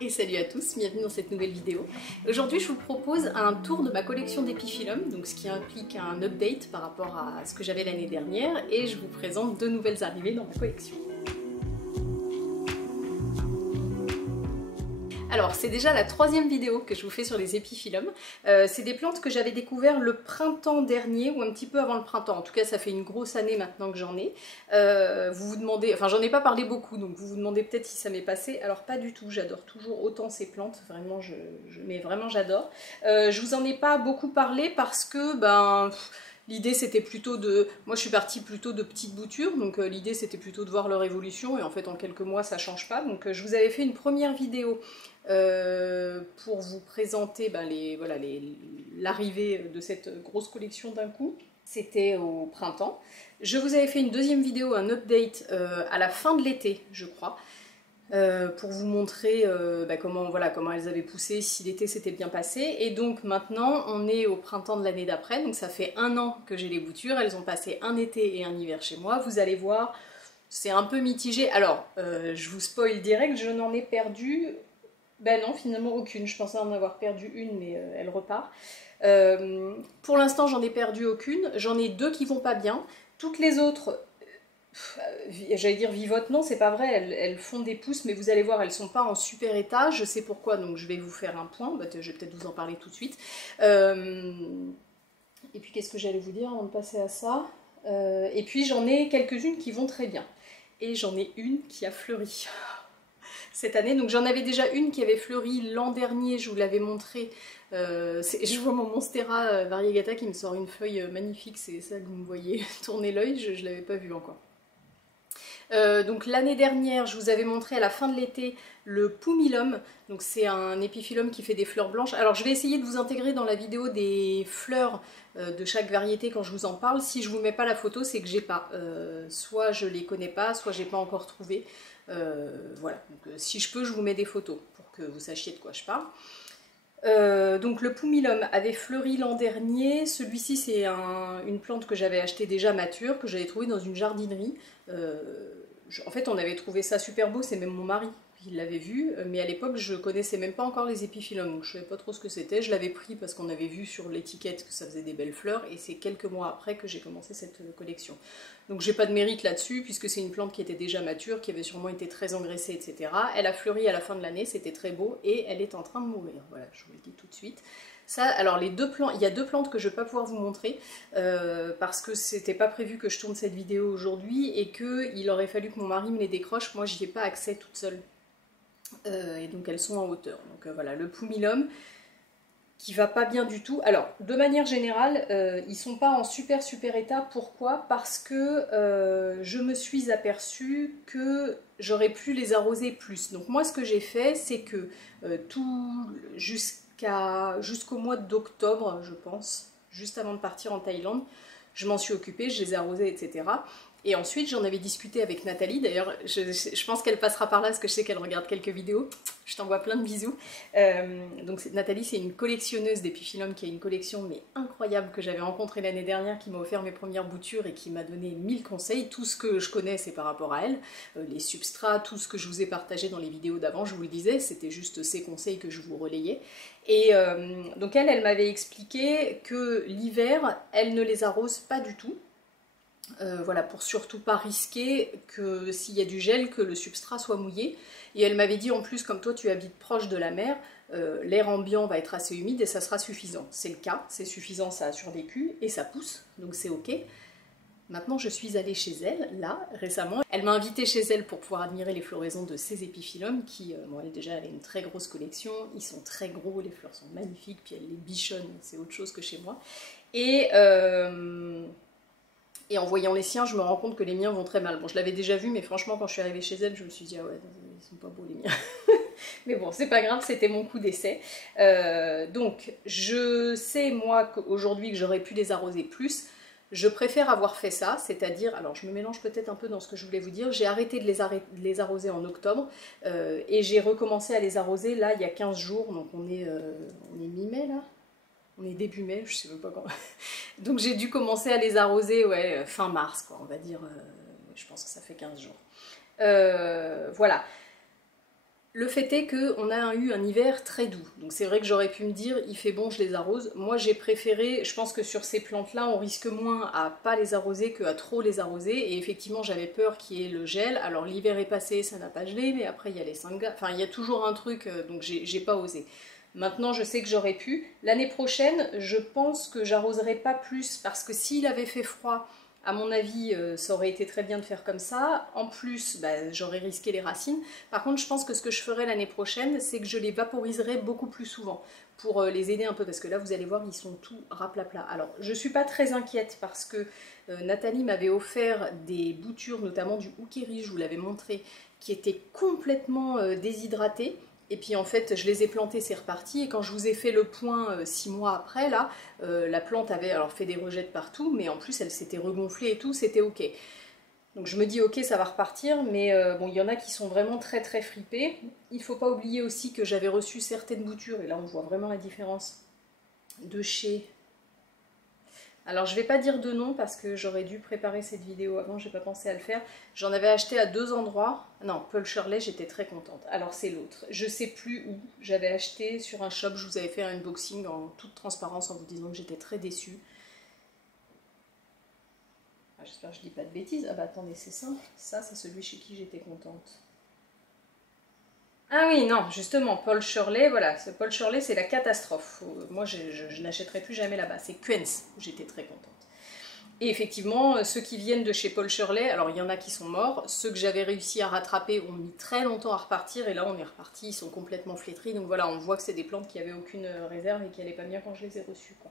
Et salut à tous, bienvenue dans cette nouvelle vidéo. Aujourd'hui je vous propose un tour de ma collection d'épiphyllum, donc ce qui implique un update par rapport à ce que j'avais l'année dernière, et je vous présente deux nouvelles arrivées dans ma collection. Alors c'est déjà la troisième vidéo que je vous fais sur les épiphyllums. C'est des plantes que j'avais découvert le printemps dernier ou un petit peu avant le printemps. En tout cas ça fait une grosse année maintenant que j'en ai. Vous vous demandez, enfin j'en ai pas parlé beaucoup donc vous vous demandez peut-être si ça m'est passé. Alors pas du tout, j'adore toujours autant ces plantes, vraiment mais vraiment j'adore. Je vous en ai pas beaucoup parlé parce que l'idée c'était plutôt de... Moi je suis partie plutôt de petites boutures, donc l'idée c'était plutôt de voir leur évolution, et en fait en quelques mois ça change pas. Donc je vous avais fait une première vidéo pour vous présenter l'arrivée de cette grosse collection d'un coup. C'était au printemps. Je vous avais fait une deuxième vidéo, un update à la fin de l'été je crois. Pour vous montrer comment elles avaient poussé, si l'été s'était bien passé. Et donc maintenant on est au printemps de l'année d'après, donc ça fait un an que j'ai les boutures, elles ont passé un été et un hiver chez moi. Vous allez voir, c'est un peu mitigé. Alors je vous spoil direct, je n'en ai perdu, ben non finalement aucune, je pensais en avoir perdu une mais elle repart. Pour l'instant j'en ai perdu aucune, j'en ai deux qui vont pas bien, toutes les autres... J'allais dire vivotent, non c'est pas vrai, elles font des pousses, mais vous allez voir elles sont pas en super état, je sais pourquoi, donc je vais vous faire un point, je vais peut-être vous en parler tout de suite. Et puis qu'est-ce que j'allais vous dire avant de passer à ça, et puis j'en ai quelques-unes qui vont très bien, et j'en ai une qui a fleuri cette année, donc j'en avais déjà une qui avait fleuri l'an dernier, je vous l'avais montré. Je vois mon Monstera variegata qui me sort une feuille magnifique, c'est ça que vous me voyez tourner l'œil, je ne l'avais pas vu encore. Donc l'année dernière, je vous avais montré à la fin de l'été le Pumilum, donc c'est un épiphyllum qui fait des fleurs blanches. Alors je vais essayer de vous intégrer dans la vidéo des fleurs de chaque variété quand je vous en parle. Si je vous mets pas la photo, c'est que j'ai pas. Soit je les connais pas, soit j'ai pas encore trouvé. Voilà, donc si je peux, je vous mets des photos pour que vous sachiez de quoi je parle. Donc le Pumilum avait fleuri l'an dernier. Celui-ci c'est une plante que j'avais achetée déjà mature, que j'avais trouvée dans une jardinerie. En fait on avait trouvé ça super beau, c'est même mon mari qui l'avait vu, mais à l'époque je connaissais même pas encore les épiphyllums, donc je savais pas trop ce que c'était. Je l'avais pris parce qu'on avait vu sur l'étiquette que ça faisait des belles fleurs, et c'est quelques mois après que j'ai commencé cette collection. Donc j'ai pas de mérite là-dessus, puisque c'est une plante qui était déjà mature, qui avait sûrement été très engraissée, etc. Elle a fleuri à la fin de l'année, c'était très beau, et elle est en train de mourir, voilà, je vous le dis tout de suite. Ça, alors les deux plantes, il y a deux plantes que je ne vais pas pouvoir vous montrer parce que c'était pas prévu que je tourne cette vidéo aujourd'hui et qu'il aurait fallu que mon mari me les décroche, moi j'y ai pas accès toute seule. Et donc elles sont en hauteur. Donc voilà, le Pumilum qui va pas bien du tout. Alors de manière générale, ils sont pas en super état. Pourquoi? Parce que je me suis aperçue que j'aurais pu les arroser plus. Donc moi ce que j'ai fait, c'est que jusqu'au mois d'octobre, je pense, juste avant de partir en Thaïlande, je m'en suis occupée, je les ai arrosés, etc. Et ensuite, j'en avais discuté avec Nathalie. D'ailleurs, je pense qu'elle passera par là parce que je sais qu'elle regarde quelques vidéos. Je t'envoie plein de bisous. Donc Nathalie, c'est une collectionneuse d'épiphyllum qui a une collection mais incroyable que j'avais rencontrée l'année dernière, qui m'a offert mes premières boutures et qui m'a donné 1000 conseils. Tout ce que je connais, c'est par rapport à elle. Les substrats, tout ce que je vous ai partagé dans les vidéos d'avant, je vous le disais, c'était juste ces conseils que je vous relayais. Et donc elle m'avait expliqué que l'hiver, elle ne les arrose pas du tout. Voilà, pour surtout pas risquer que s'il y a du gel, que le substrat soit mouillé. Et elle m'avait dit en plus, comme toi tu habites proche de la mer, l'air ambiant va être assez humide et ça sera suffisant. C'est le cas, c'est suffisant, ça a survécu et ça pousse, donc c'est ok. Maintenant je suis allée chez elle, là, récemment. Elle m'a invitée chez elle pour pouvoir admirer les floraisons de ses épiphyllums qui, bon, elle a une très grosse collection, ils sont très gros, les fleurs sont magnifiques, puis elle les bichonne, c'est autre chose que chez moi. Et en voyant les siens, je me rends compte que les miens vont très mal. Bon, je l'avais déjà vu, mais franchement, quand je suis arrivée chez elle, je me suis dit, ah ouais, ils sont pas beaux les miens. Mais bon, c'est pas grave, c'était mon coup d'essai. Donc, je sais, moi, qu'aujourd'hui, que j'aurais pu les arroser plus. Je préfère avoir fait ça, c'est-à-dire, alors je me mélange peut-être un peu dans ce que je voulais vous dire, j'ai arrêté de les arroser en octobre, et j'ai recommencé à les arroser, là, il y a 15 jours, donc on est mi-mai, là. On est début mai, je sais même pas quand. Donc j'ai dû commencer à les arroser, ouais, fin mars, quoi, on va dire. Je pense que ça fait 15 jours. Voilà. Le fait est qu'on a eu un hiver très doux, donc c'est vrai que j'aurais pu me dire il fait bon, je les arrose. Moi j'ai préféré, je pense que sur ces plantes-là on risque moins à pas les arroser qu'à trop les arroser, et effectivement j'avais peur qu'il y ait le gel. Alors l'hiver est passé, ça n'a pas gelé, mais après il y a les sangas, enfin il y a toujours un truc, donc j'ai pas osé. Maintenant je sais que j'aurais pu. L'année prochaine je pense que j'arroserai pas plus, parce que s'il avait fait froid, à mon avis, ça aurait été très bien de faire comme ça. En plus, bah, j'aurais risqué les racines. Par contre, je pense que ce que je ferai l'année prochaine, c'est que je les vaporiserai beaucoup plus souvent pour les aider un peu. Parce que là, vous allez voir, ils sont tout raplapla. Alors, je ne suis pas très inquiète parce que Nathalie m'avait offert des boutures, notamment du Houkeri, je vous l'avais montré, qui étaient complètement déshydratées. Et puis en fait, je les ai plantés, c'est reparti. Et quand je vous ai fait le point 6 mois après, là, la plante avait alors fait des rejets de partout, mais en plus elle s'était regonflée et tout, c'était ok. Donc je me dis ok, ça va repartir, mais bon, il y en a qui sont vraiment très très fripés. Il ne faut pas oublier aussi que j'avais reçu certaines boutures, et là on voit vraiment la différence de chez... Alors je vais pas dire de nom parce que j'aurais dû préparer cette vidéo avant, j'ai pas pensé à le faire. J'en avais acheté à 2 endroits. Non, Paul Shirley, j'étais très contente. Alors c'est l'autre. Je sais plus où. J'avais acheté sur un shop, je vous avais fait un unboxing en toute transparence en vous disant que j'étais très déçue. Ah, j'espère que je dis pas de bêtises. Ah bah attendez, c'est simple. Ça, c'est celui chez qui j'étais contente. Ah oui, non, justement, Paul Shirley, voilà, ce Paul Shirley, c'est la catastrophe. Moi, je n'achèterai plus jamais là-bas. C'est Quenz, où j'étais très contente. Et effectivement, ceux qui viennent de chez Paul Shirley, alors il y en a qui sont morts, ceux que j'avais réussi à rattraper ont mis très longtemps à repartir, et là on est reparti, ils sont complètement flétris, donc voilà, on voit que c'est des plantes qui n'avaient aucune réserve et qui n'allaient pas bien quand je les ai reçues, quoi.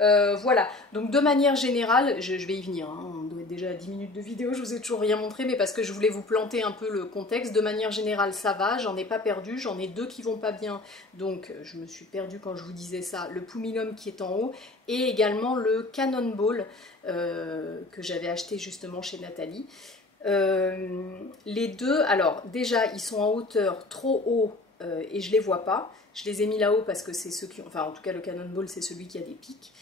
Voilà, donc de manière générale, je vais y venir, hein, on doit être déjà à 10 minutes de vidéo, je vous ai toujours rien montré, mais parce que je voulais vous planter un peu le contexte. De manière générale ça va, j'en ai pas perdu, j'en ai 2 qui vont pas bien, donc je me suis perdue quand je vous disais ça, le Pumilum qui est en haut, et également le Cannonball que j'avais acheté justement chez Nathalie. Les deux, alors déjà ils sont en hauteur trop haut et je les vois pas. Je les ai mis là-haut parce que c'est ceux qui... Enfin, en tout cas, le Cannonball, c'est celui qui a des pics.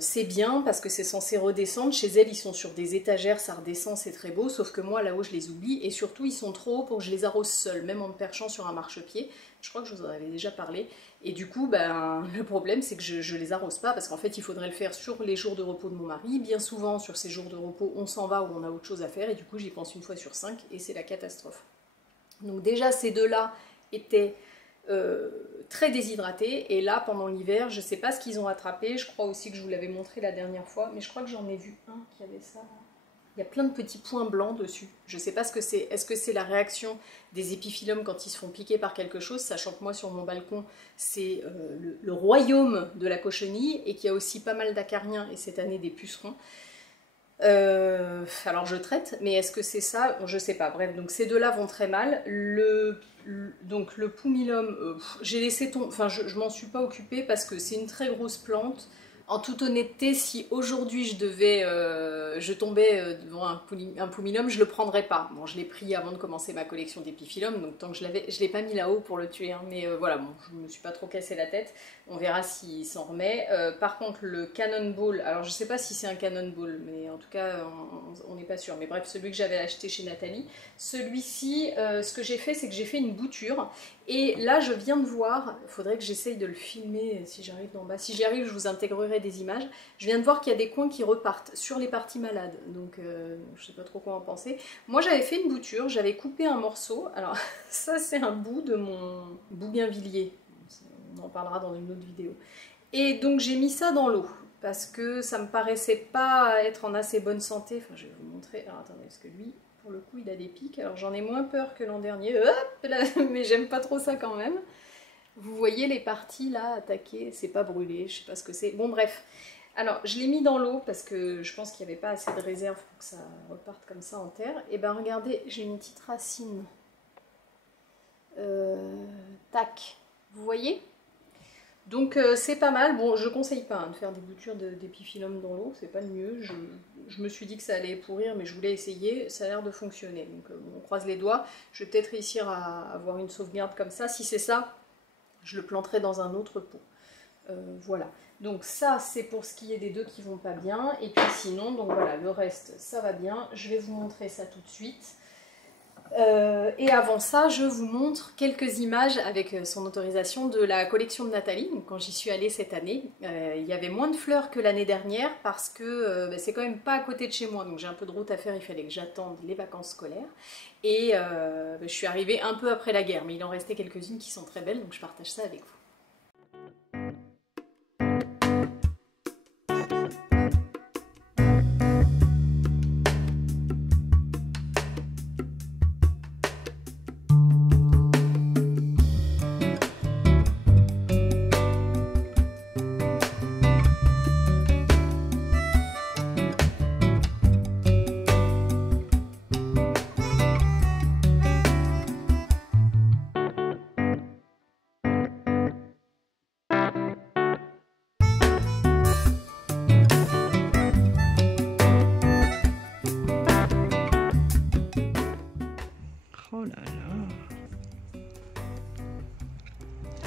C'est bien parce que c'est censé redescendre. Chez elle, ils sont sur des étagères, ça redescend, c'est très beau. Sauf que moi, là-haut, je les oublie. Et surtout, ils sont trop hauts pour que je les arrose seule, même en me perchant sur un marchepied. Je crois que je vous en avais déjà parlé. Et du coup, ben, le problème, c'est que je les arrose pas parce qu'en fait, il faudrait le faire sur les jours de repos de mon mari. Bien souvent, sur ces jours de repos, on s'en va ou on a autre chose à faire. Et du coup, j'y pense une fois sur 5 et c'est la catastrophe. Donc déjà, ces deux-là étaient... très déshydratés, et là pendant l'hiver je sais pas ce qu'ils ont attrapé, je crois aussi que je vous l'avais montré la dernière fois, mais je crois que j'en ai vu un qui avait ça. Il y a plein de petits points blancs dessus, je sais pas ce que c'est. Est-ce que c'est la réaction des épiphyllums quand ils se font piquer par quelque chose, sachant que moi sur mon balcon c'est le royaume de la cochenille et qu'il y a aussi pas mal d'acariens et cette année des pucerons. Alors je traite, mais est-ce que c'est ça? Je sais pas. Bref, donc ces deux-là vont très mal. Donc le Pumilum, j'ai laissé tomber, enfin je m'en suis pas occupée parce que c'est une très grosse plante. En toute honnêteté, si aujourd'hui je tombais devant un Pumilum, je le prendrais pas. Bon, je l'ai pris avant de commencer ma collection d'épiphyllum, donc tant que je l'ai pas mis là-haut pour le tuer, hein, mais voilà, bon, je me suis pas trop cassé la tête. On verra s'il s'en remet. Par contre, le Cannonball, alors je sais pas si c'est un Cannonball, mais en tout cas, on n'est pas sûr. Mais bref, celui que j'avais acheté chez Nathalie, celui-ci, ce que j'ai fait, c'est que j'ai fait une bouture. Et là, je viens de voir, il faudrait que j'essaye de le filmer si j'arrive d'en bas. Si j'y arrive, je vous intégrerai des images. Je viens de voir qu'il y a des coins qui repartent sur les parties malades. Donc, je sais pas trop quoi en penser. Moi, j'avais fait une bouture, j'avais coupé un morceau. Alors, ça, c'est un bout de mon bougainvillier. On en parlera dans une autre vidéo. Et donc, j'ai mis ça dans l'eau. Parce que ça me paraissait pas être en assez bonne santé. Enfin, je vais vous montrer. Alors, attendez, parce que lui... Pour le coup, il a des pics. Alors j'en ai moins peur que l'an dernier. Hop là, mais j'aime pas trop ça quand même. Vous voyez les parties là attaquées. C'est pas brûlé, je sais pas ce que c'est. Bon bref. Alors je l'ai mis dans l'eau parce que je pense qu'il n'y avait pas assez de réserve pour que ça reparte comme ça en terre. Et ben regardez, j'ai une petite racine. Tac. Vous voyez? Donc c'est pas mal. Bon, je conseille pas de faire des boutures d'épiphyllum dans l'eau, c'est pas le mieux. Je me suis dit que ça allait pourrir, mais je voulais essayer, ça a l'air de fonctionner. Donc on croise les doigts. Je vais peut-être réussir à avoir une sauvegarde comme ça. Si c'est ça, je le planterai dans un autre pot. Voilà. Donc ça, c'est pour ce qui est des deux qui vont pas bien. Et puis sinon, donc voilà, le reste, ça va bien. Je vais vous montrer ça tout de suite. Et avant ça, je vous montre quelques images avec son autorisation de la collection de Nathalie. Donc, quand j'y suis allée cette année, il y avait moins de fleurs que l'année dernière parce que c'est quand même pas à côté de chez moi. Donc j'ai un peu de route à faire, il fallait que j'attende les vacances scolaires. Et je suis arrivée un peu après la guerre, mais il en restait quelques-unes qui sont très belles, donc je partage ça avec vous. Oh là là.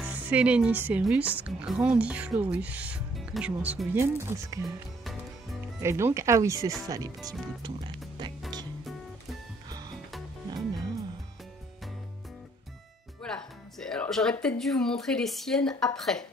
Sélénicerus grandiflorus. Que je m'en souvienne parce que... Et donc, ah oui, c'est ça les petits boutons là. Tac. Là, là. Voilà. Alors j'aurais peut-être dû vous montrer les siennes après.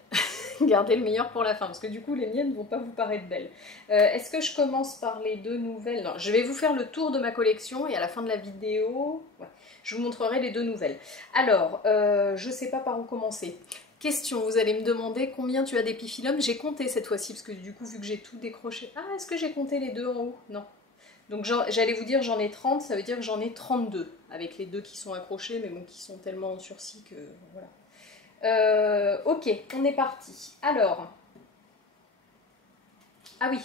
Gardez le meilleur pour la fin, parce que du coup les miennes vont pas vous paraître belles. Est-ce que je commence par les deux nouvelles? Non, je vais vous faire le tour de ma collection et à la fin de la vidéo, ouais, je vous montrerai les deux nouvelles. Alors, je sais pas par où commencer. Question, vous allez me demander combien tu as d'épiphyllum. J'ai compté cette fois-ci, parce que du coup, vu que j'ai tout décroché... Ah, est-ce que j'ai compté les deux en haut? Non. Donc j'allais vous dire j'en ai 30, ça veut dire que j'en ai 32, avec les deux qui sont accrochés, mais bon, qui sont tellement en sursis que... voilà. Ok, on est parti. Alors, ah oui,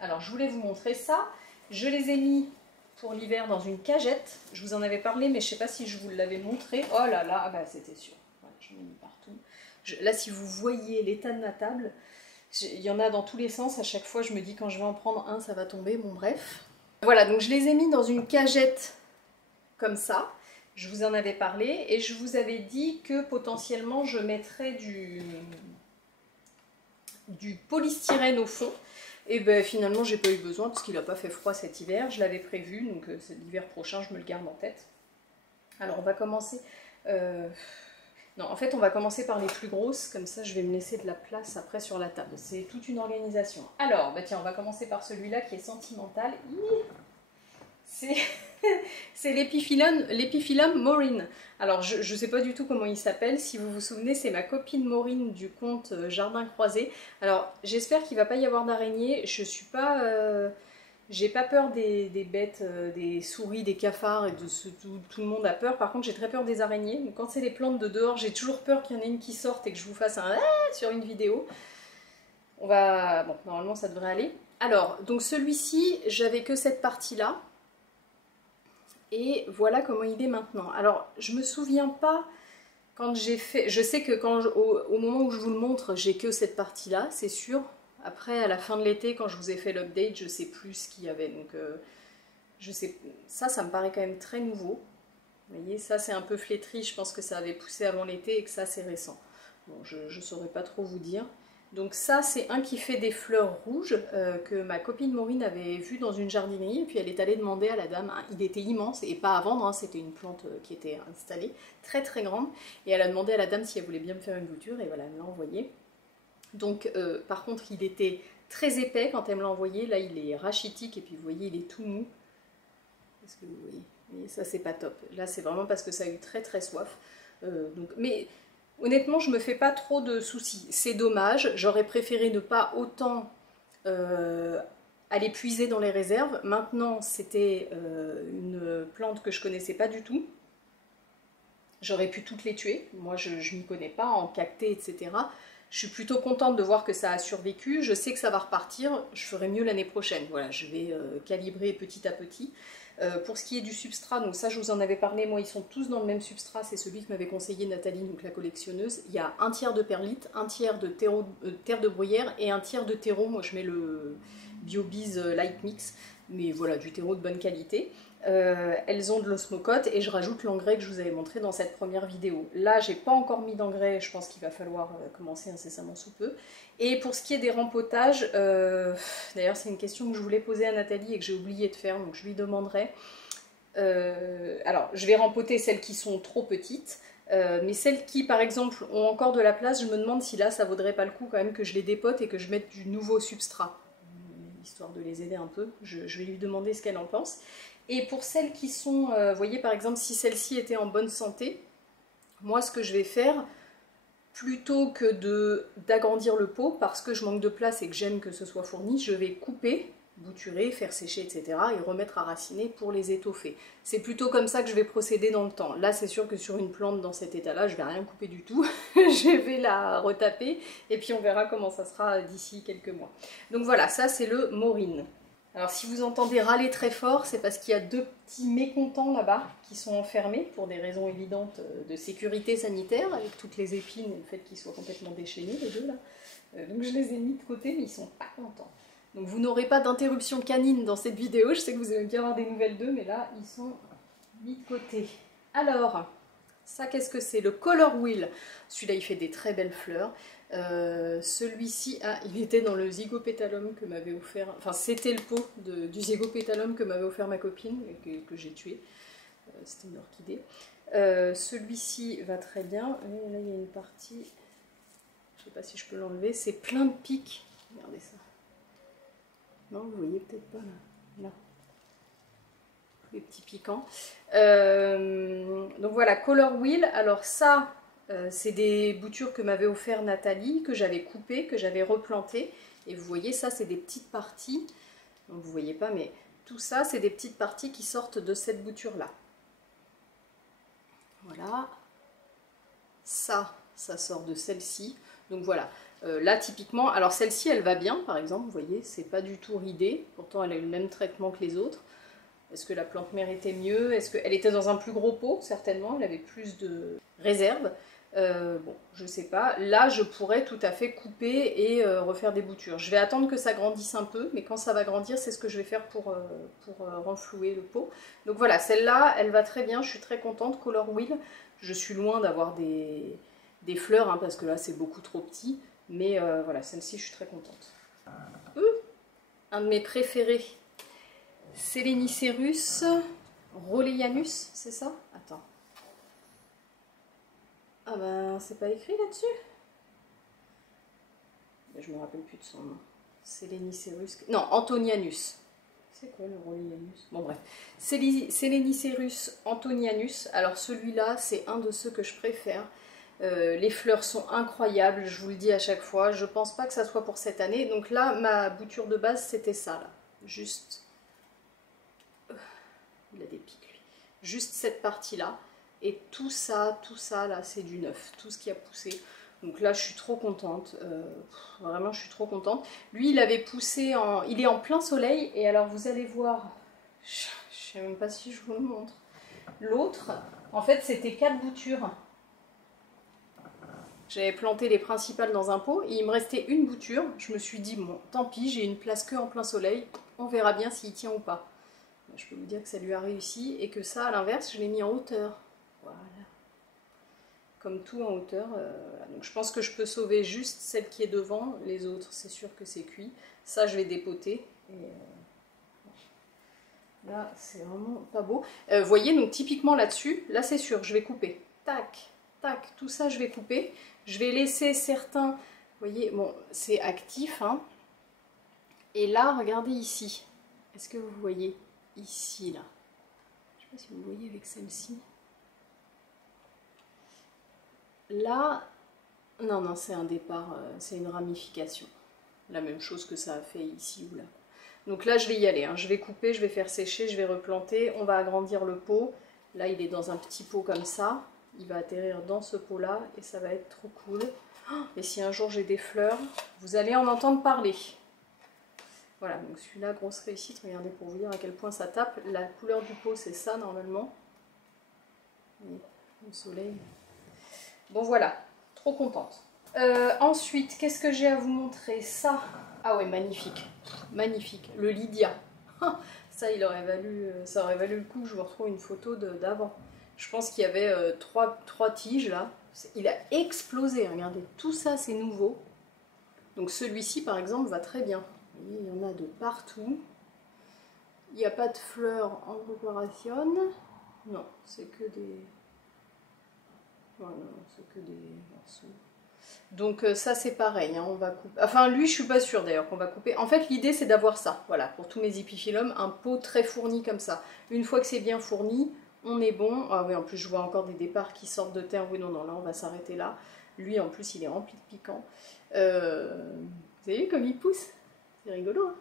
alors je voulais vous montrer ça. Je les ai mis pour l'hiver dans une cagette. Je vous en avais parlé, mais je ne sais pas si je vous l'avais montré. Oh là là, ah bah c'était sûr. Voilà, je l'ai mis partout. Là, si vous voyez l'état de ma table, il y en a dans tous les sens. À chaque fois, je me dis quand je vais en prendre un, ça va tomber. Bon, bref. Voilà, donc je les ai mis dans une cagette comme ça. Je vous en avais parlé et je vous avais dit que potentiellement je mettrais du polystyrène au fond. Et ben finalement j'ai pas eu besoin parce qu'il n'a pas fait froid cet hiver. Je l'avais prévu, donc l'hiver prochain je me le garde en tête. Alors on va commencer... Non, en fait on va commencer par les plus grosses, comme ça je vais me laisser de la place après sur la table. C'est toute une organisation. Alors, bah tiens, on va commencer par celui-là qui est sentimental. C'est l'épiphyllum Maureen. Alors, je ne sais pas du tout comment il s'appelle. Si vous vous souvenez, c'est ma copine Maureen du conte Jardin Croisé. Alors, j'espère qu'il ne va pas y avoir d'araignées. Je suis pas... j'ai pas peur des bêtes, des souris, des cafards et de tout le monde a peur. Par contre, j'ai très peur des araignées. Donc, quand c'est les plantes de dehors, j'ai toujours peur qu'il y en ait une qui sorte et que je vous fasse un sur une vidéo. On va... Bon, normalement, ça devrait aller. Alors, donc celui-ci, j'avais que cette partie-là. Et voilà comment il est maintenant. Alors, je me souviens pas quand j'ai fait... Je sais que au moment où je vous le montre, j'ai que cette partie-là, c'est sûr. Après, à la fin de l'été, quand je vous ai fait l'update, je sais plus ce qu'il y avait. Donc, je sais... Ça me paraît quand même très nouveau. Vous voyez, ça, c'est un peu flétri. Je pense que ça avait poussé avant l'été et que ça, c'est récent. Bon, je ne saurais pas trop vous dire. Donc ça, c'est un qui fait des fleurs rouges que ma copine Maureen avait vu dans une jardinerie. Et puis elle est allée demander à la dame, il était immense et pas à vendre, hein, c'était une plante qui était installée, très très grande. Et elle a demandé à la dame si elle voulait bien me faire une bouture et voilà, elle me l'a envoyé. Donc par contre, il était très épais quand elle me l'a envoyé. Là, il est rachitique et puis vous voyez, il est tout mou. Est-ce que vous voyez, ça, c'est pas top. Là, c'est vraiment parce que ça a eu très très soif. Mais... Honnêtement, je me fais pas trop de soucis. C'est dommage, j'aurais préféré ne pas autant aller puiser dans les réserves. Maintenant, c'était une plante que je connaissais pas du tout. J'aurais pu toutes les tuer. Moi, je m'y connais pas en cactée, etc. Je suis plutôt contente de voir que ça a survécu. Je sais que ça va repartir. Je ferai mieux l'année prochaine. Voilà, je vais calibrer petit à petit. Pour ce qui est du substrat, donc ça je vous en avais parlé, moi ils sont tous dans le même substrat, c'est celui que m'avait conseillé Nathalie, donc la collectionneuse. Il y a un tiers de perlite, un tiers de terre de bruyère et un tiers de terreau. Moi je mets le BioBiz Light Mix, mais voilà, du terreau de bonne qualité. Elles ont de l'osmocote et je rajoute l'engrais que je vous avais montré dans cette première vidéo. Là j'ai pas encore mis d'engrais, je pense qu'il va falloir commencer incessamment sous peu. Et pour ce qui est des rempotages, d'ailleurs c'est une question que je voulais poser à Nathalie et que j'ai oublié de faire, donc je lui demanderai. Alors, je vais rempoter celles qui sont trop petites, mais celles qui, par exemple, ont encore de la place, je me demande si là, ça vaudrait pas le coup quand même que je les dépote et que je mette du nouveau substrat, histoire de les aider un peu. Je vais lui demander ce qu'elle en pense. Et pour celles qui sont, vous voyez, par exemple, si celle-ci était en bonne santé, moi, ce que je vais faire, plutôt que d'agrandir le pot, parce que je manque de place et que j'aime que ce soit fourni, je vais couper, bouturer, faire sécher, etc. et remettre à raciner pour les étoffer. C'est plutôt comme ça que je vais procéder dans le temps. Là, c'est sûr que sur une plante dans cet état-là, je vais rien couper du tout. Je vais la retaper et puis on verra comment ça sera d'ici quelques mois. Donc voilà, ça c'est le Maureen. Alors si vous entendez râler très fort, c'est parce qu'il y a deux petits mécontents là-bas qui sont enfermés pour des raisons évidentes de sécurité sanitaire, avec toutes les épines et le fait qu'ils soient complètement déchaînés, les deux là. Donc je les ai mis de côté, mais ils sont pas contents. Donc vous n'aurez pas d'interruption canine dans cette vidéo, je sais que vous allez bien avoir des nouvelles d'eux, mais là ils sont mis de côté. Alors, ça qu'est-ce que c'est? Le Color Wheel. Celui-là il fait des très belles fleurs. Celui-ci, il était dans le Zygopétalum que m'avait offert, enfin c'était le pot du Zygopétalum que m'avait offert ma copine et que j'ai tué. C'était une orchidée. Celui-ci va très bien. Et là il y a une partie, je sais pas si je peux l'enlever, c'est plein de pics. Regardez ça. Non, vous voyez peut-être pas là. Là. Les petits piquants. Donc voilà, Color Wheel. Alors ça, c'est des boutures que m'avait offert Nathalie, que j'avais coupées, que j'avais replantées. Et vous voyez, ça, c'est des petites parties. Donc vous voyez pas, mais tout ça, c'est des petites parties qui sortent de cette bouture-là. Voilà. Ça sort de celle-ci. Donc voilà. Là, typiquement, alors celle-ci, elle va bien, par exemple, vous voyez, c'est pas du tout ridé. Pourtant, elle a eu le même traitement que les autres. Est-ce que la plante mère était mieux? Est-ce qu'elle était dans un plus gros pot? Certainement, elle avait plus de réserve. Bon, je sais pas. Là, je pourrais tout à fait couper et refaire des boutures. Je vais attendre que ça grandisse un peu, mais quand ça va grandir, c'est ce que je vais faire pour renflouer le pot. Donc voilà, celle-là, elle va très bien, je suis très contente. Color Wheel, je suis loin d'avoir des fleurs, hein, parce que là, c'est beaucoup trop petit. Mais voilà, celle-ci, je suis très contente. Un de mes préférés, Selenicerus Rolleianus, c'est ça? Attends. Ah ben, c'est pas écrit là-dessus? Je me rappelle plus de son nom. Selenicerus... Non, Antonianus. C'est quoi le Rolleianus? Bon bref. Selenicerus Antonianus. Alors celui-là, c'est un de ceux que je préfère. Les fleurs sont incroyables, je vous le dis à chaque fois. Je pense pas que ça soit pour cette année. Donc là, ma bouture de base, c'était ça, là. Juste... Il a des pics, lui. Juste cette partie-là. Et tout ça, là, c'est du neuf. Tout ce qui a poussé. Donc là, je suis trop contente. Vraiment, je suis trop contente. Lui, il avait poussé en... Il est en plein soleil. Et alors, vous allez voir... Je sais même pas si je vous le montre. L'autre, en fait, c'était 4 boutures. J'avais planté les principales dans un pot et il me restait une bouture. Je me suis dit, bon, tant pis, j'ai une place que en plein soleil. On verra bien s'il tient ou pas. Je peux vous dire que ça lui a réussi et que ça, à l'inverse, je l'ai mis en hauteur. Voilà. Comme tout en hauteur. Voilà. Donc je pense que je peux sauver juste celle qui est devant. Les autres, c'est sûr que c'est cuit. Ça, je vais dépoter. Et là, c'est vraiment pas beau. Vous voyez, donc typiquement là-dessus, là c'est sûr, je vais couper. Tac, tac, tout ça, je vais couper. Je vais laisser certains... Vous voyez, bon, c'est actif. Hein. Et là, regardez ici. Est-ce que vous voyez ici, là? Je ne sais pas si vous voyez avec celle-ci. Là, non, c'est un départ, c'est une ramification. La même chose que ça a fait ici ou là. Donc là, je vais y aller. Hein. Je vais couper, je vais faire sécher, je vais replanter. On va agrandir le pot. Là, il est dans un petit pot comme ça. Il va atterrir dans ce pot-là et ça va être trop cool. Et si un jour j'ai des fleurs, vous allez en entendre parler. Voilà, donc celui-là, grosse réussite. Regardez pour vous dire à quel point ça tape. La couleur du pot, c'est ça normalement. Et le soleil. Bon voilà, trop contente. Ensuite, qu'est-ce que j'ai à vous montrer? Ça, ah ouais, magnifique. Magnifique. Le Lydia. Ça, ça aurait valu le coup que je vous retrouve une photo d'avant. Je pense qu'il y avait trois tiges là. Il a explosé, regardez. Tout ça, c'est nouveau. Donc celui-ci, par exemple, va très bien. Vous voyez, il y en a de partout. Il n'y a pas de fleurs en préparation. Non, c'est que des... Ouais, non, c'est que des morceaux. Donc ça c'est pareil, hein, on va couper. Enfin lui je suis pas sûre d'ailleurs qu'on va couper. En fait l'idée c'est d'avoir ça, voilà, pour tous mes épiphyllums, un pot très fourni comme ça. Une fois que c'est bien fourni, on est bon. Ah oui, en plus je vois encore des départs qui sortent de terre. Oui non, non, là on va s'arrêter là. Lui en plus il est rempli de piquants. Vous avez vu comme il pousse? C'est rigolo,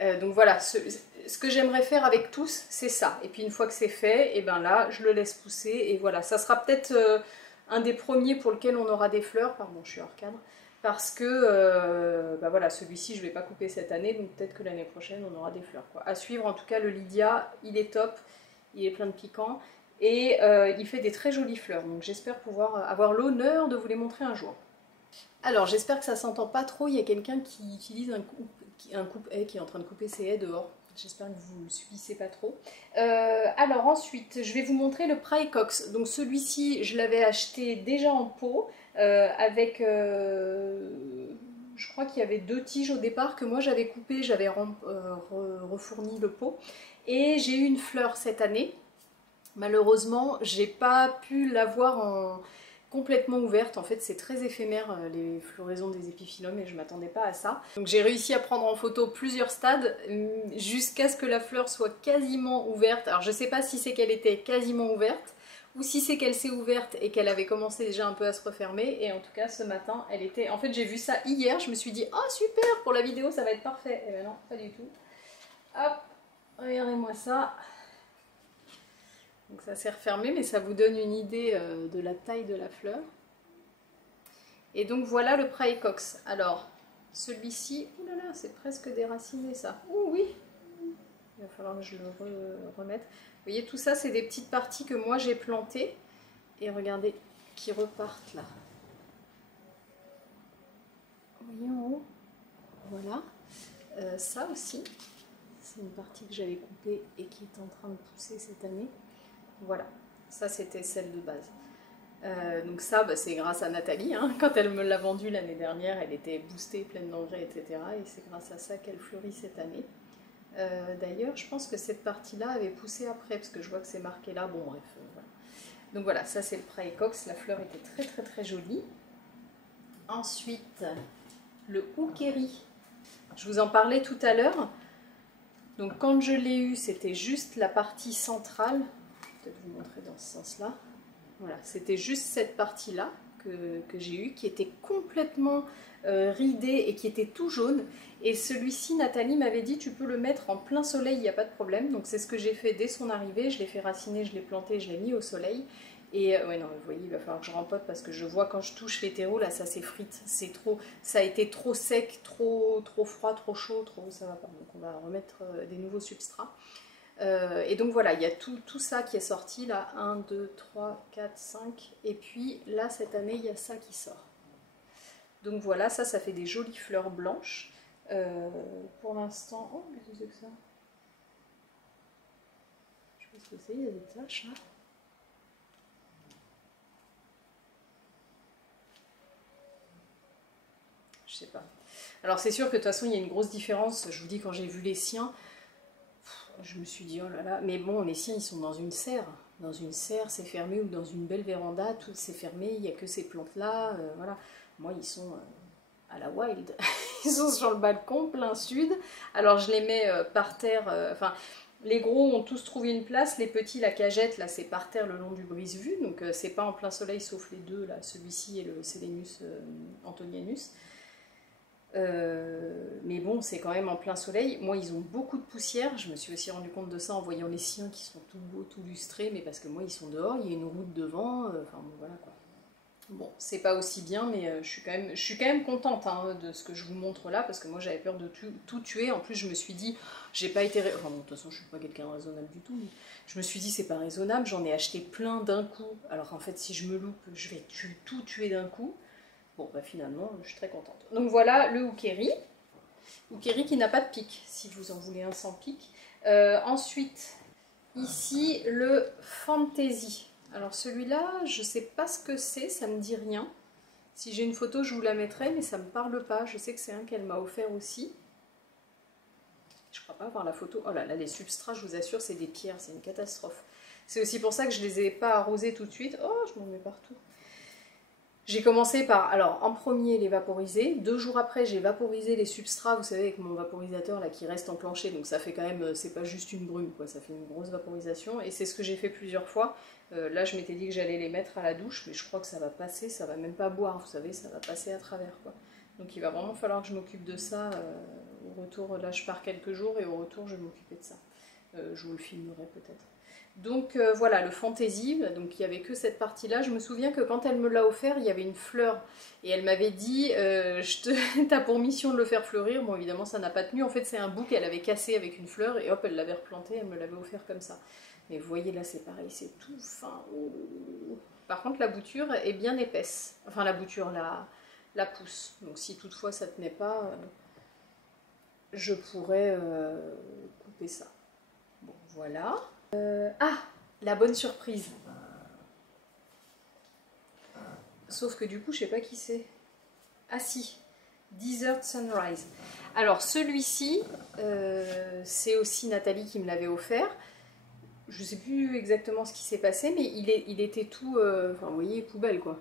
hein. Donc voilà, ce que j'aimerais faire avec tous, c'est ça. Et puis une fois que c'est fait, et ben là je le laisse pousser et voilà, ça sera peut-être... un des premiers pour lequel on aura des fleurs, pardon je suis hors cadre, parce que bah voilà, celui-ci je ne vais pas couper cette année, donc peut-être que l'année prochaine on aura des fleurs, quoi. À suivre, en tout cas le Lydia, il est top, il est plein de piquants, et il fait des très jolies fleurs, donc j'espère pouvoir avoir l'honneur de vous les montrer un jour. Alors j'espère que ça s'entend pas trop, il y a quelqu'un qui utilise un coupe-haie qui est en train de couper ses haies dehors. J'espère que vous ne subissez pas trop. Alors ensuite, je vais vous montrer le Praecox. Donc celui-ci, je l'avais acheté déjà en pot, avec... je crois qu'il y avait 2 tiges au départ que moi j'avais coupées, j'avais refourni le pot. Et j'ai eu une fleur cette année. Malheureusement, j'ai pas pu l'avoir complètement ouverte. En fait, c'est très éphémère les floraisons des épiphyllums et je m'attendais pas à ça. Donc j'ai réussi à prendre en photo plusieurs stades jusqu'à ce que la fleur soit quasiment ouverte. Alors je sais pas si c'est qu'elle était quasiment ouverte ou si c'est qu'elle s'est ouverte et qu'elle avait commencé déjà un peu à se refermer. Et en tout cas, ce matin, elle était... En fait, j'ai vu ça hier, je me suis dit « Oh super, pour la vidéo, ça va être parfait !» Et ben non, pas du tout. Hop, regardez-moi ça. Donc ça s'est refermé, mais ça vous donne une idée de la taille de la fleur. Et donc voilà le Praecox. Alors, celui-ci, oulala, c'est presque déraciné ça. Oh oui, il va falloir que je le remette. Vous voyez, tout ça, c'est des petites parties que moi j'ai plantées. Et regardez, qui repartent là. Vous voyez en haut? Voilà. Ça aussi, c'est une partie que j'avais coupée et qui est en train de pousser cette année. Voilà, ça c'était celle de base. Donc ça, bah, c'est grâce à Nathalie, hein. Quand elle me l'a vendue l'année dernière, elle était boostée, pleine d'engrais, etc. Et c'est grâce à ça qu'elle fleurit cette année. D'ailleurs, je pense que cette partie-là avait poussé après, parce que je vois que c'est marqué là, bon bref. Voilà. Donc voilà, ça c'est le Praecox, la fleur était très très très jolie. Ensuite, le Hookeri. Je vous en parlais tout à l'heure. Donc quand je l'ai eu, c'était juste la partie centrale. Je vais peut-être vous montrer dans ce sens-là. Voilà, c'était juste cette partie-là que j'ai eue, qui était complètement ridée et qui était tout jaune. Et celui-ci, Nathalie m'avait dit, tu peux le mettre en plein soleil, il n'y a pas de problème. Donc c'est ce que j'ai fait dès son arrivée. Je l'ai fait raciner, je l'ai planté, je l'ai mis au soleil. Et ouais, non, vous voyez, il va falloir que je rempote parce que je vois quand je touche les terreaux, là, ça s'effrite. C'est trop, ça a été trop sec, trop froid, trop chaud, ça va pas. Donc on va remettre des nouveaux substrats. Et donc voilà, il y a tout ça qui est sorti, là, 1, 2, 3, 4, 5, et puis là, cette année, il y a ça qui sort. Donc voilà, ça fait des jolies fleurs blanches. Pour l'instant, oh, qu'est-ce que c'est que ça? Je sais pas ce que c'est, il y a des taches, là. Je sais pas. Alors c'est sûr que de toute façon, il y a une grosse différence, je vous dis, quand j'ai vu les siens, je me suis dit, oh là là, mais bon, les siens, ils sont dans une serre. Dans une serre, c'est fermé, ou dans une belle véranda, tout c'est fermé, il n'y a que ces plantes-là, voilà. Moi, ils sont à la wild. Ils sont sur le balcon, plein sud. Alors, je les mets par terre, enfin, les gros ont tous trouvé une place, les petits, la cagette, là, c'est par terre le long du brise-vue, donc c'est pas en plein soleil, sauf les deux, là, celui-ci et le Selenus Antonianus. Mais bon, c'est quand même en plein soleil. Moi, ils ont beaucoup de poussière. Je me suis aussi rendu compte de ça en voyant les siens qui sont tout beaux, tout lustrés, mais parce que moi, ils sont dehors, il y a une route devant. Enfin, bon, voilà quoi. Bon, c'est pas aussi bien, mais je suis quand même contente hein, de ce que je vous montre là, parce que moi, j'avais peur de tout tuer. En plus, je me suis dit, j'ai pas été... Enfin, bon, de toute façon, je suis pas quelqu'un de raisonnable du tout, mais je me suis dit, c'est pas raisonnable. J'en ai acheté plein d'un coup. Alors, en fait, si je me loupe, je vais tout tuer d'un coup. Bon, bah finalement, je suis très contente. Donc voilà le Hookeri. Hookeri qui n'a pas de pic, si vous en voulez un sans pic. Ensuite, ici, le Fantasy. Alors celui-là, je ne sais pas ce que c'est, ça me dit rien. Si j'ai une photo, je vous la mettrai, mais ça ne me parle pas. Je sais que c'est un qu'elle m'a offert aussi. Je crois pas avoir la photo. Oh là là, les substrats, je vous assure, c'est des pierres, c'est une catastrophe. C'est aussi pour ça que je les ai pas arrosés tout de suite. Oh, je m'en mets partout. J'ai commencé par, alors en premier les vaporiser, 2 jours après j'ai vaporisé les substrats, vous savez avec mon vaporisateur là qui reste enclenché, donc ça fait quand même, c'est pas juste une brume quoi, ça fait une grosse vaporisation, et c'est ce que j'ai fait plusieurs fois. Là je m'étais dit que j'allais les mettre à la douche, mais je crois que ça va passer, ça va même pas boire, vous savez, ça va passer à travers quoi. Donc il va vraiment falloir que je m'occupe de ça, au retour, là je pars quelques jours et au retour je vais m'occuper de ça. Je vous le filmerai peut-être. Donc voilà, le Fantasy, donc il n'y avait que cette partie-là. Je me souviens que quand elle me l'a offert, il y avait une fleur. Et elle m'avait dit, t'as pour mission de le faire fleurir. Bon, évidemment, ça n'a pas tenu. En fait, c'est un bout qu'elle avait cassé avec une fleur. Et hop, elle l'avait replanté, elle me l'avait offert comme ça. Mais vous voyez, là, c'est pareil, c'est tout fin. Oh. Par contre, la bouture est bien épaisse. Enfin, la bouture, la pousse. Donc si toutefois ça ne tenait pas, je pourrais couper ça. Bon, voilà. Ah, la bonne surprise. Sauf que du coup, je sais pas qui c'est. Ah si, Desert Sunrise. Alors celui-ci, c'est aussi Nathalie qui me l'avait offert. Je sais plus exactement ce qui s'est passé, mais il était tout, enfin vous voyez, poubelle quoi.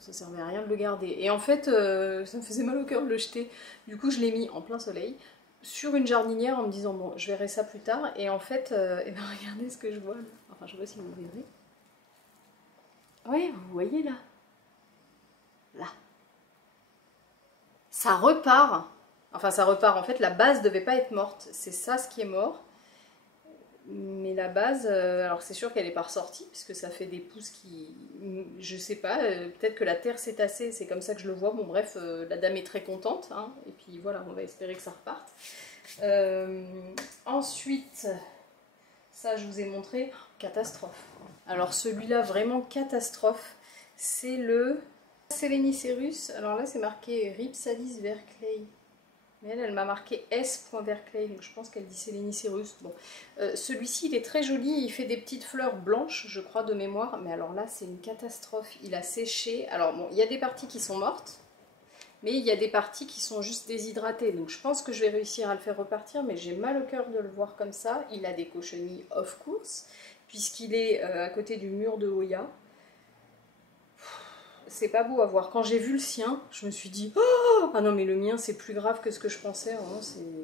Ça servait à rien de le garder. Et en fait, ça me faisait mal au cœur de le jeter. Du coup, je l'ai mis en plein soleil sur une jardinière en me disant bon, je verrai ça plus tard. Et en fait, eh ben, regardez ce que je vois là. Enfin, je sais pas si vous verrez. Ouais, vous voyez là. Là. Ça repart. Enfin, ça repart. En fait, la base devait pas être morte. C'est ça ce qui est mort. Mais la base, alors c'est sûr qu'elle n'est pas ressortie, puisque ça fait des pousses qui... Je sais pas, peut-être que la terre s'est tassée, c'est comme ça que je le vois. Bon bref, la dame est très contente, hein, et puis voilà, on va espérer que ça reparte. Ensuite, ça je vous ai montré, catastrophe. Alors celui-là, vraiment catastrophe, c'est le Selenicerus. Alors là c'est marqué Rhipsalis verclay. Mais elle m'a marqué S.verclay, donc je pense qu'elle dit Selenicerus. Bon, celui-ci, il est très joli, il fait des petites fleurs blanches, je crois, de mémoire. Mais alors là, c'est une catastrophe, il a séché. Alors bon, il y a des parties qui sont mortes, mais il y a des parties qui sont juste déshydratées. Donc je pense que je vais réussir à le faire repartir, mais j'ai mal au cœur de le voir comme ça. Il a des cochenilles of course, puisqu'il est à côté du mur de Hoya. C'est pas beau à voir. Quand j'ai vu le sien, je me suis dit oh, ah non mais le mien c'est plus grave que ce que je pensais.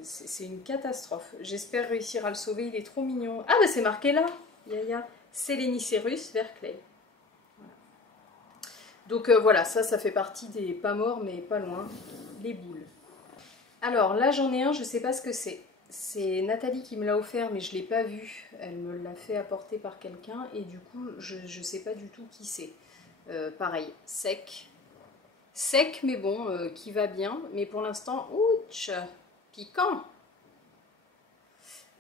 C'est une catastrophe. J'espère réussir à le sauver, il est trop mignon. Ah bah c'est marqué là, Yaya. Selenicerus verclay. Voilà. Donc voilà, ça fait partie des pas morts mais pas loin, les boules. Alors là j'en ai un, je sais pas ce que c'est. C'est Nathalie qui me l'a offert mais je l'ai pas vu. Elle me l'a fait apporter par quelqu'un et du coup je sais pas du tout qui c'est. Pareil, sec. Sec, mais bon, qui va bien. Mais pour l'instant, ouch, piquant.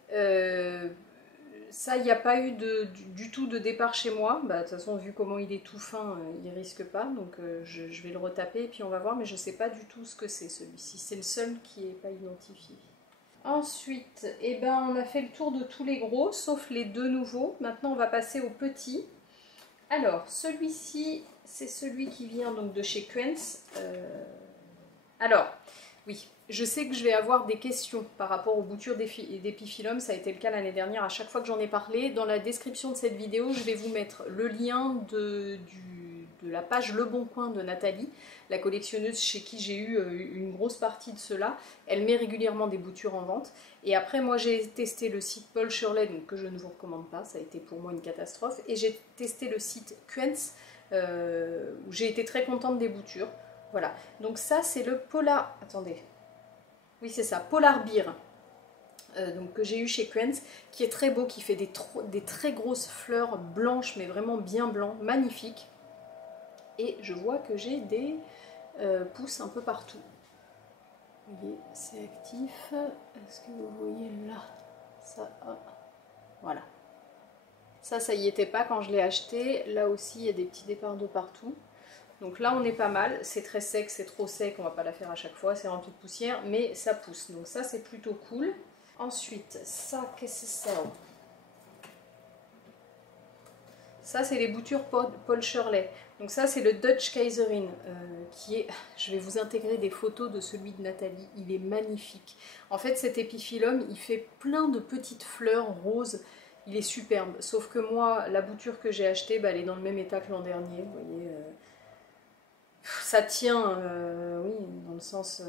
Ça, il n'y a pas eu du tout de départ chez moi. Bah, de toute façon, vu comment il est tout fin, il risque pas. Donc, je vais le retaper et puis on va voir. Mais je ne sais pas du tout ce que c'est celui-ci. C'est le seul qui n'est pas identifié. Ensuite, eh ben, on a fait le tour de tous les gros, sauf les 2 nouveaux. Maintenant, on va passer aux petits. Alors, celui-ci, c'est celui qui vient donc de chez Quenz. Alors, oui, je sais que je vais avoir des questions par rapport aux boutures d'épiphyllum. Ça a été le cas l'année dernière à chaque fois que j'en ai parlé. Dans la description de cette vidéo, je vais vous mettre le lien de la page Le Bon Coin de Nathalie, la collectionneuse chez qui j'ai eu une grosse partie de cela. Elle met régulièrement des boutures en vente. Et après, moi, j'ai testé le site Paul Shirley, donc, que je ne vous recommande pas. Ça a été pour moi une catastrophe. Et j'ai testé le site Quenz, où j'ai été très contente des boutures. Voilà. Donc ça, c'est le Polar... Attendez. Oui, c'est ça. Polar Beer. Donc, que j'ai eu chez Quenz, qui est très beau, qui fait des très grosses fleurs blanches, mais vraiment bien blancs, magnifiques. Et je vois que j'ai des pousses un peu partout. Vous voyez, c'est actif. Est-ce que vous voyez là? Ça, voilà. Ça y était pas quand je l'ai acheté. Là aussi, il y a des petits départs de partout. Donc là, on est pas mal. C'est très sec, c'est trop sec. On va pas la faire à chaque fois. C'est rempli de poussière, mais ça pousse. Donc ça, c'est plutôt cool. Ensuite, ça, qu'est-ce que c'est ça? Ça, c'est les boutures Paul Shirley. Donc ça, c'est le Dutch Kaiserin, qui est... Je vais vous intégrer des photos de celui de Nathalie. Il est magnifique. En fait, cet épiphyllum, il fait plein de petites fleurs roses. Il est superbe. Sauf que moi, la bouture que j'ai achetée, bah, elle est dans le même état que l'an dernier. Vous voyez, ça tient, oui, dans le sens...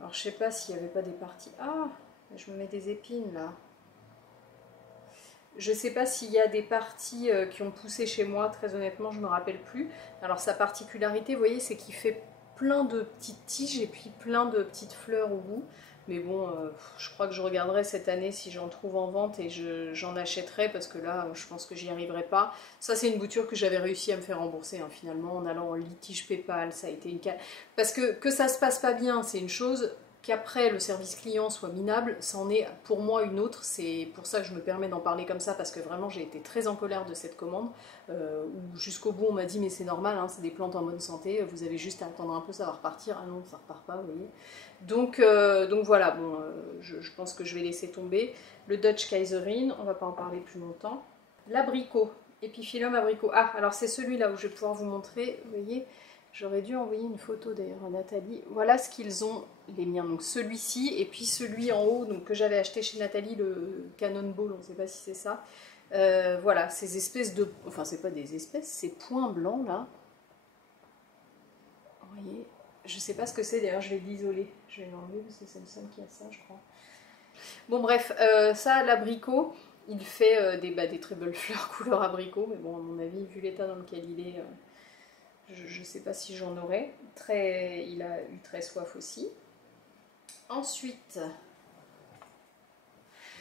Alors, je sais pas s'il n'y avait pas des parties... Ah, je me mets des épines, là. Je ne sais pas s'il y a des parties qui ont poussé chez moi, très honnêtement, je ne me rappelle plus. Alors sa particularité, vous voyez, c'est qu'il fait plein de petites tiges et puis plein de petites fleurs au bout. Mais bon, je crois que je regarderai cette année si j'en trouve en vente et j'en achèterai parce que là, je pense que j'y arriverai pas. Ça, c'est une bouture que j'avais réussi à me faire rembourser, hein, finalement, en allant en litige PayPal. Ça a été une... Parce que ça se passe pas bien, c'est une chose... Qu'après le service client soit minable, c'en est pour moi une autre. C'est pour ça que je me permets d'en parler comme ça, parce que vraiment j'ai été très en colère de cette commande, où jusqu'au bout on m'a dit mais c'est normal, hein, c'est des plantes en bonne santé, vous avez juste à attendre un peu, ça va repartir. Ah non, ça repart pas, vous voyez. Donc voilà, bon, je pense que je vais laisser tomber. Le Dutch Kaiserin, on va pas en parler plus longtemps. L'abricot, Epiphyllum abricot. Ah, alors c'est celui-là où je vais pouvoir vous montrer, vous voyez. J'aurais dû envoyer une photo d'ailleurs à Nathalie. Voilà ce qu'ils ont, les miens. Donc celui-ci et puis celui en haut donc, que j'avais acheté chez Nathalie, le Cannonball, on ne sait pas si c'est ça. Voilà, ces espèces de... Enfin, c'est pas des espèces, ces points blancs là. Vous voyez, je ne sais pas ce que c'est d'ailleurs, je vais l'isoler. Je vais l'enlever parce que c'est le seul qui a ça, je crois. Bon bref, ça, l'abricot, il fait des très belles fleurs couleur abricot. Mais bon, à mon avis, vu l'état dans lequel il est... je ne sais pas si j'en aurai. Il a eu très soif aussi. Ensuite,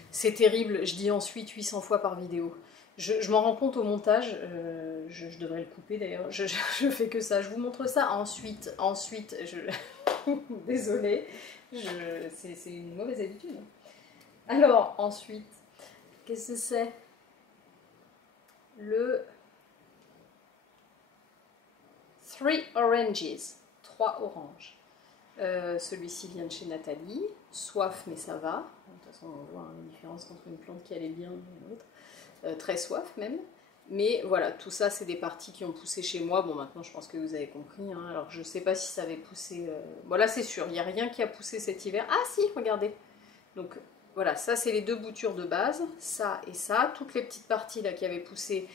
c'est terrible, je dis ensuite 800 fois par vidéo. Je m'en rends compte au montage, je devrais le couper d'ailleurs, je fais que ça. Je vous montre ça ensuite, désolée, c'est une mauvaise habitude. Alors, ensuite, qu'est-ce que c'est? Le... 3 oranges, 3 oranges. Celui-ci vient de chez Nathalie, soif mais ça va. De toute façon on voit la différence entre une plante qui allait bien et l'autre. Très soif même. Mais voilà, tout ça c'est des parties qui ont poussé chez moi. Bon maintenant je pense que vous avez compris. Hein. Alors je ne sais pas si ça avait poussé... Voilà c'est sûr, il n'y a rien qui a poussé cet hiver. Ah si, regardez. Donc voilà, ça c'est les deux boutures de base, ça et ça. Toutes les petites parties là qui avaient poussé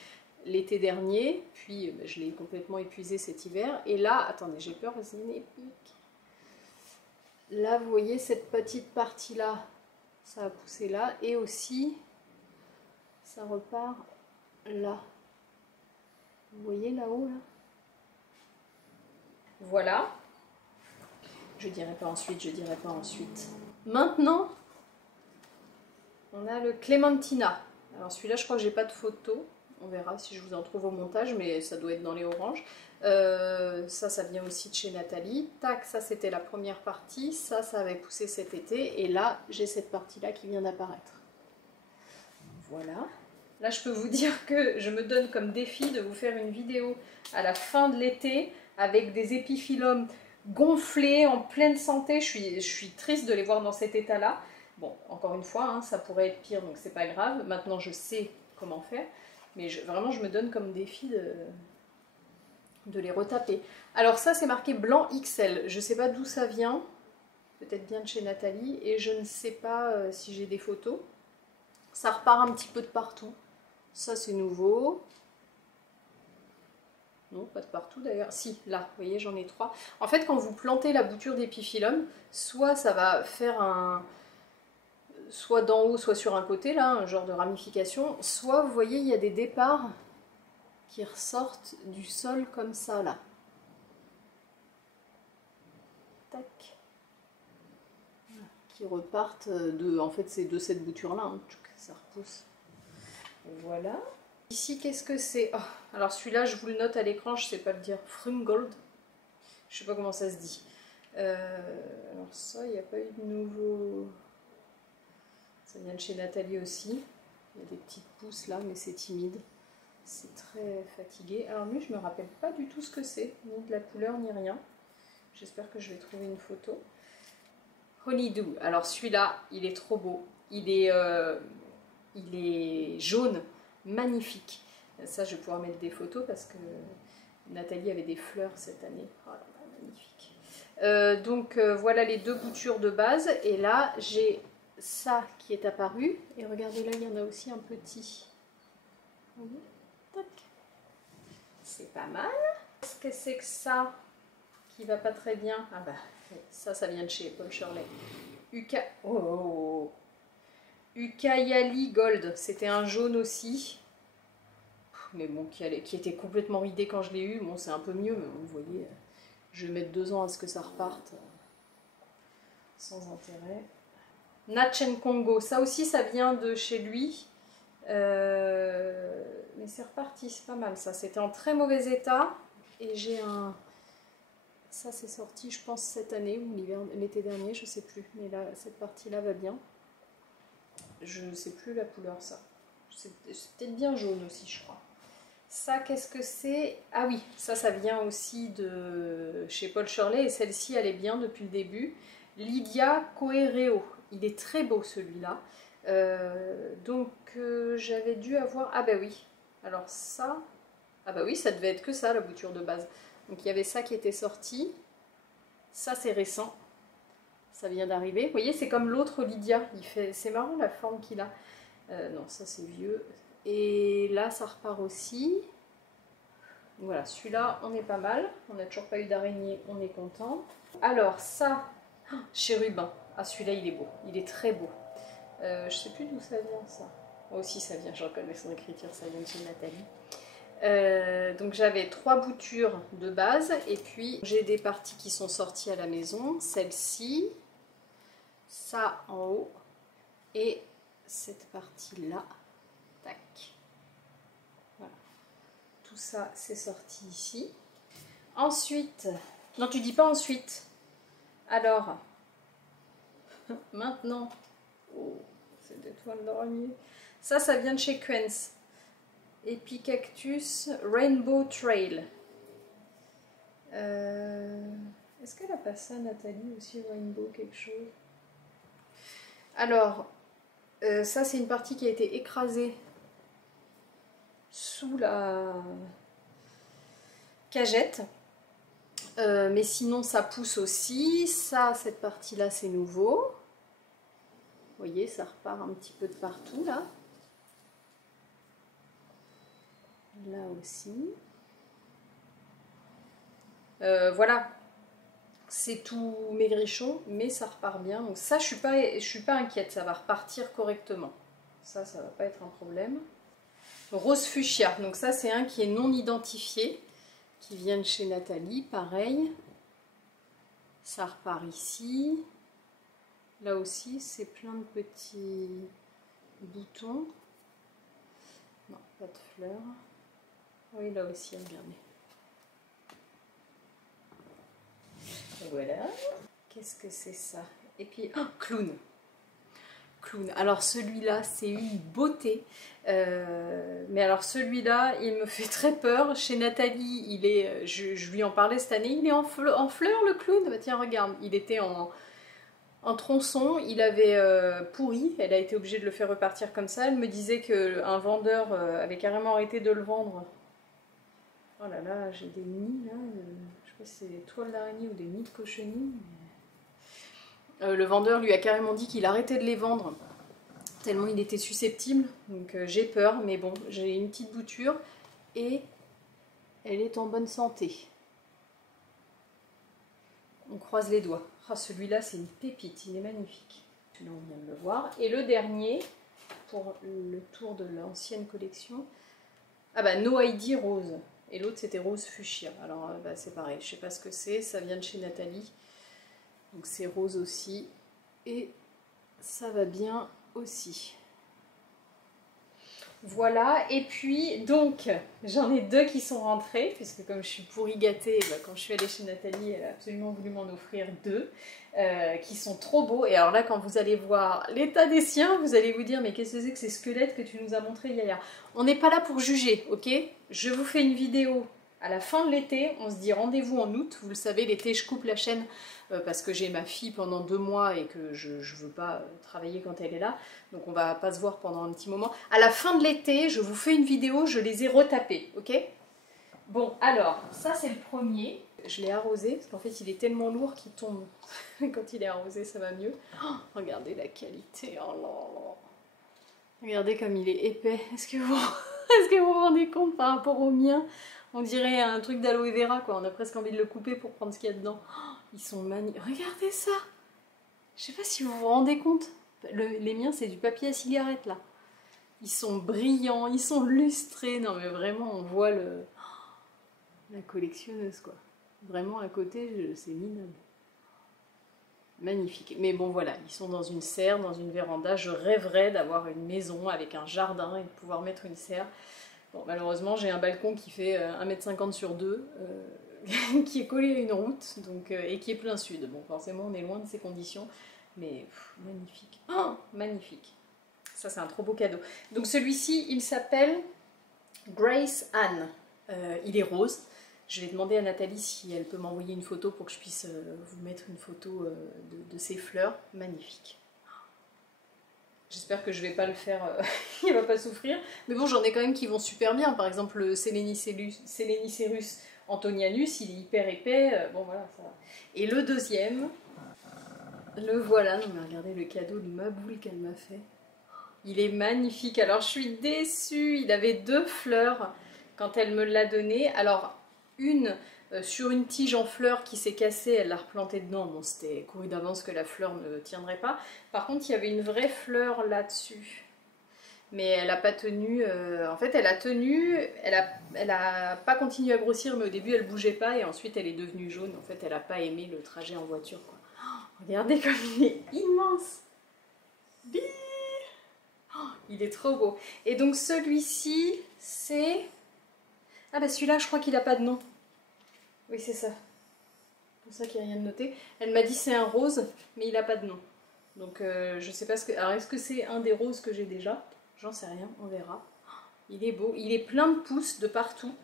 l'été dernier, puis je l'ai complètement épuisé cet hiver. Et là, attendez, j'ai peur, c'est une épique. Là, vous voyez cette petite partie-là, ça a poussé là. Et aussi, ça repart là. Vous voyez là-haut, là? Voilà. Je dirai pas ensuite, je dirai pas ensuite. Maintenant, on a le Clémentina. Alors celui-là, je crois que j'ai pas de photo. On verra si je vous en trouve au montage, mais ça doit être dans les oranges. Ça vient aussi de chez Nathalie. Tac, ça c'était la première partie. Ça avait poussé cet été. Et là, j'ai cette partie-là qui vient d'apparaître. Voilà. Là, je peux vous dire que je me donne comme défi de vous faire une vidéo à la fin de l'été avec des épiphyllums gonflés, en pleine santé. Je suis triste de les voir dans cet état-là. Bon, encore une fois, hein, ça pourrait être pire, donc c'est pas grave. Maintenant, je sais comment faire. Mais vraiment, je me donne comme défi de les retaper. Alors ça, c'est marqué blanc XL. Je ne sais pas d'où ça vient. Peut-être bien de chez Nathalie. Et je ne sais pas si j'ai des photos. Ça repart un petit peu de partout. Ça, c'est nouveau. Non, pas de partout d'ailleurs. Si, là, vous voyez, j'en ai 3. En fait, quand vous plantez la bouture d'épiphyllum, soit ça va faire un... soit d'en haut, soit sur un côté, là, un genre de ramification, soit, vous voyez, il y a des départs qui ressortent du sol comme ça, là. Tac. Qui repartent de... En fait, c'est de cette bouture-là, hein, ça repousse. Voilà. Ici, qu'est-ce que c'est? Oh, alors celui-là, je vous le note à l'écran, je ne sais pas le dire. Frumgold. Je ne sais pas comment ça se dit. Alors ça, il n'y a pas eu de nouveau... Ça vient de chez Nathalie aussi. Il y a des petites pousses là, mais c'est timide. C'est très fatigué. Alors lui, je ne me rappelle pas du tout ce que c'est, ni de la couleur, ni rien. J'espère que je vais trouver une photo. Honeydew. Alors celui-là, il est trop beau. Il est jaune, magnifique. Ça, je vais pouvoir mettre des photos parce que Nathalie avait des fleurs cette année. Oh là là, magnifique. Donc voilà les 2 boutures de base. Et là, j'ai ça qui est apparu. Et regardez là, il y en a aussi un petit. Vous voyez? Tac. C'est pas mal. Qu'est-ce que c'est que ça qui va pas très bien? Ah bah, ça vient de chez Paul Shirley. Ucayali Gold. C'était un jaune aussi. Mais bon, qui était complètement ridé quand je l'ai eu. Bon, c'est un peu mieux, mais bon, vous voyez, je vais mettre 2 ans à ce que ça reparte. Sans intérêt. Natchen Congo. Ça aussi, ça vient de chez lui. Mais c'est reparti, c'est pas mal ça. C'était en très mauvais état. Et j'ai un... Ça c'est sorti je pense cette année ou l'été dernier, je sais plus. Mais là, cette partie-là va bien. Je sais plus la couleur ça. C'est peut-être bien jaune aussi je crois. Ça qu'est-ce que c'est? Ah oui, ça vient aussi de chez Paul Shirley. Et celle-ci elle est bien depuis le début. Lydia Coereo. Il est très beau celui-là. Donc j'avais dû avoir... Ah bah oui. Alors ça... Ah bah oui, ça devait être que ça la bouture de base. Donc il y avait ça qui était sorti. Ça c'est récent. Ça vient d'arriver. Vous voyez, c'est comme l'autre Lydia. C'est marrant la forme qu'il a. Non, ça c'est vieux. Et là ça repart aussi. Voilà, celui-là on est pas mal. On n'a toujours pas eu d'araignée, on est content. Alors ça, chérubin. Ah celui-là il est beau. Il est très beau. Je sais plus d'où ça vient ça. Moi aussi ça vient, je reconnais son écriture, ça vient de chez Nathalie. Donc j'avais 3 boutures de base et puis j'ai des parties qui sont sorties à la maison. Celle-ci, ça en haut et cette partie-là. Tac. Voilà. Tout ça c'est sorti ici. Ensuite, non tu dis pas ensuite. Alors, maintenant, oh, c'est des toiles d'araignée. Ça vient de chez Quenz. Epicactus Rainbow Trail. Est-ce qu'elle a pas ça, Nathalie, aussi, Rainbow quelque chose? Alors, ça c'est une partie qui a été écrasée sous la cagette. Mais sinon ça pousse aussi. Ça, cette partie-là, c'est nouveau. Vous voyez, ça repart un petit peu de partout, là. Là aussi. Voilà. C'est tout maigrichon, mais ça repart bien. Donc ça, je suis pas inquiète. Ça va repartir correctement. Ça va pas être un problème. Rose fuchsia. Donc ça, c'est un qui est non identifié. Qui vient de chez Nathalie. Pareil. Ça repart ici. Là aussi, c'est plein de petits boutons. Non, pas de fleurs. Oui, là aussi, regardez. Et voilà. Qu'est-ce que c'est ça? Et puis, oh, clown. Clown. Alors celui-là, c'est une beauté. Mais alors celui-là, il me fait très peur. Chez Nathalie, il est, je lui en parlais cette année, il est en fleurs le clown. Bah, tiens, regarde, il était en tronçon, il avait pourri, elle a été obligée de le faire repartir comme ça. Elle me disait qu'un vendeur avait carrément arrêté de le vendre. Oh là là, j'ai des nids là, je sais pas si c'est des toiles d'araignée ou des nids de cochenille. Le vendeur lui a carrément dit qu'il arrêtait de les vendre, tellement il était susceptible. Donc j'ai peur, mais bon, j'ai une petite bouture et elle est en bonne santé. On croise les doigts. Ah, celui-là, c'est une pépite, il est magnifique. Là, on vient de le voir. Et le dernier, pour le tour de l'ancienne collection, ah bah, No ID Rose. Et l'autre, c'était Rose Fuchsia. Alors, bah, c'est pareil, je sais pas ce que c'est, ça vient de chez Nathalie. Donc, c'est rose aussi. Et ça va bien aussi. Voilà, et puis donc j'en ai 2 qui sont rentrés, puisque comme je suis pourri gâtée, bah, quand je suis allée chez Nathalie, elle a absolument voulu m'en offrir 2, qui sont trop beaux. Et alors là, quand vous allez voir l'état des siens, vous allez vous dire, mais qu'est-ce que c'est que ces squelettes que tu nous as montrés, Yaya? On n'est pas là pour juger, ok? Je vous fais une vidéo À la fin de l'été, on se dit rendez-vous en août. Vous le savez, l'été, je coupe la chaîne parce que j'ai ma fille pendant 2 mois et que je ne veux pas travailler quand elle est là. Donc on va pas se voir pendant un petit moment. À la fin de l'été, je vous fais une vidéo, je les ai retapés, ok? Bon, alors, ça c'est le premier. Je l'ai arrosé, parce qu'en fait il est tellement lourd qu'il tombe. Quand il est arrosé, ça va mieux. Oh, regardez la qualité, oh là là. Regardez comme il est épais. Est-ce que vous vous rendez compte par rapport au mien? On dirait un truc d'aloe vera, quoi. On a presque envie de le couper pour prendre ce qu'il y a dedans. Oh, ils sont magnifiques. Regardez ça! Je sais pas si vous vous rendez compte. Les miens, c'est du papier à cigarette, là. Ils sont brillants, ils sont lustrés. Non, mais vraiment, on voit la collectionneuse, quoi. Vraiment, à côté, c'est minable. Magnifique. Mais bon, voilà, ils sont dans une serre, dans une véranda. Je rêverais d'avoir une maison avec un jardin et de pouvoir mettre une serre. Bon, malheureusement, j'ai un balcon qui fait 1,50 m sur 2, qui est collé à une route donc, et qui est plein sud. Bon, forcément, on est loin de ces conditions, mais magnifique. Oh, magnifique. Ça, c'est un trop beau cadeau. Donc, celui-ci, il s'appelle Grace Anne. Il est rose. Je vais demander à Nathalie si elle peut m'envoyer une photo pour que je puisse vous mettre une photo de ces fleurs. Magnifique. J'espère que je vais pas le faire, il va pas souffrir. Mais bon, j'en ai quand même qui vont super bien. Par exemple, le Selenicerus antonianus, il est hyper épais. Bon, voilà, ça va. Et le deuxième, le voilà. Non, mais regardez le cadeau de ma boule qu'elle m'a fait. Il est magnifique. Alors, je suis déçue. Il avait 2 fleurs quand elle me l'a donné. Alors, une sur une tige en fleurs qui s'est cassée, elle l'a replantée dedans. Bon, c'était couru d'avance que la fleur ne tiendrait pas. Par contre, il y avait une vraie fleur là-dessus. Mais elle n'a pas tenu. En fait, elle a tenu. Elle a pas continué à grossir, mais au début, elle bougeait pas. Et ensuite, elle est devenue jaune. En fait, elle n'a pas aimé le trajet en voiture, quoi. Oh, regardez comme il est immense. Oh, il est trop beau. Et donc, celui-ci, c'est... Ah bah celui-là, je crois qu'il n'a pas de nom. Oui, c'est ça. C'est pour ça qu'il n'y a rien de noté. Elle m'a dit c'est un rose, mais il n'a pas de nom. Donc je sais pas ce que... Alors est-ce que c'est un des roses que j'ai déjà? J'en sais rien, on verra. Il est beau, il est plein de pousses de partout.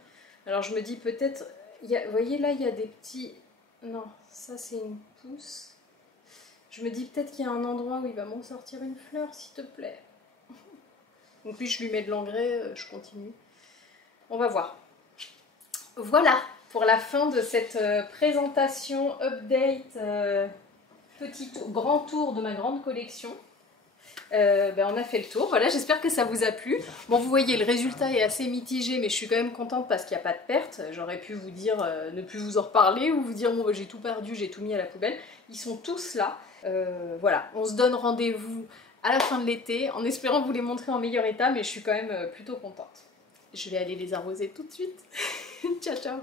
Alors je me dis peut-être... Vous voyez là, il y a des petits... Non, ça c'est une pousse. Je me dis peut-être qu'il y a un endroit où il va m'en sortir une fleur, s'il te plaît. Donc puis je lui mets de l'engrais, je continue. On va voir. Voilà pour la fin de cette présentation, update, grand tour de ma grande collection. On a fait le tour, voilà, j'espère que ça vous a plu. Bon, vous voyez, le résultat est assez mitigé, mais je suis quand même contente parce qu'il n'y a pas de perte. J'aurais pu vous dire, ne plus vous en reparler, ou vous dire, bon, j'ai tout perdu, j'ai tout mis à la poubelle. Ils sont tous là. Voilà, on se donne rendez-vous à la fin de l'été, en espérant vous les montrer en meilleur état, mais je suis quand même plutôt contente. Je vais aller les arroser tout de suite. Ciao, ciao.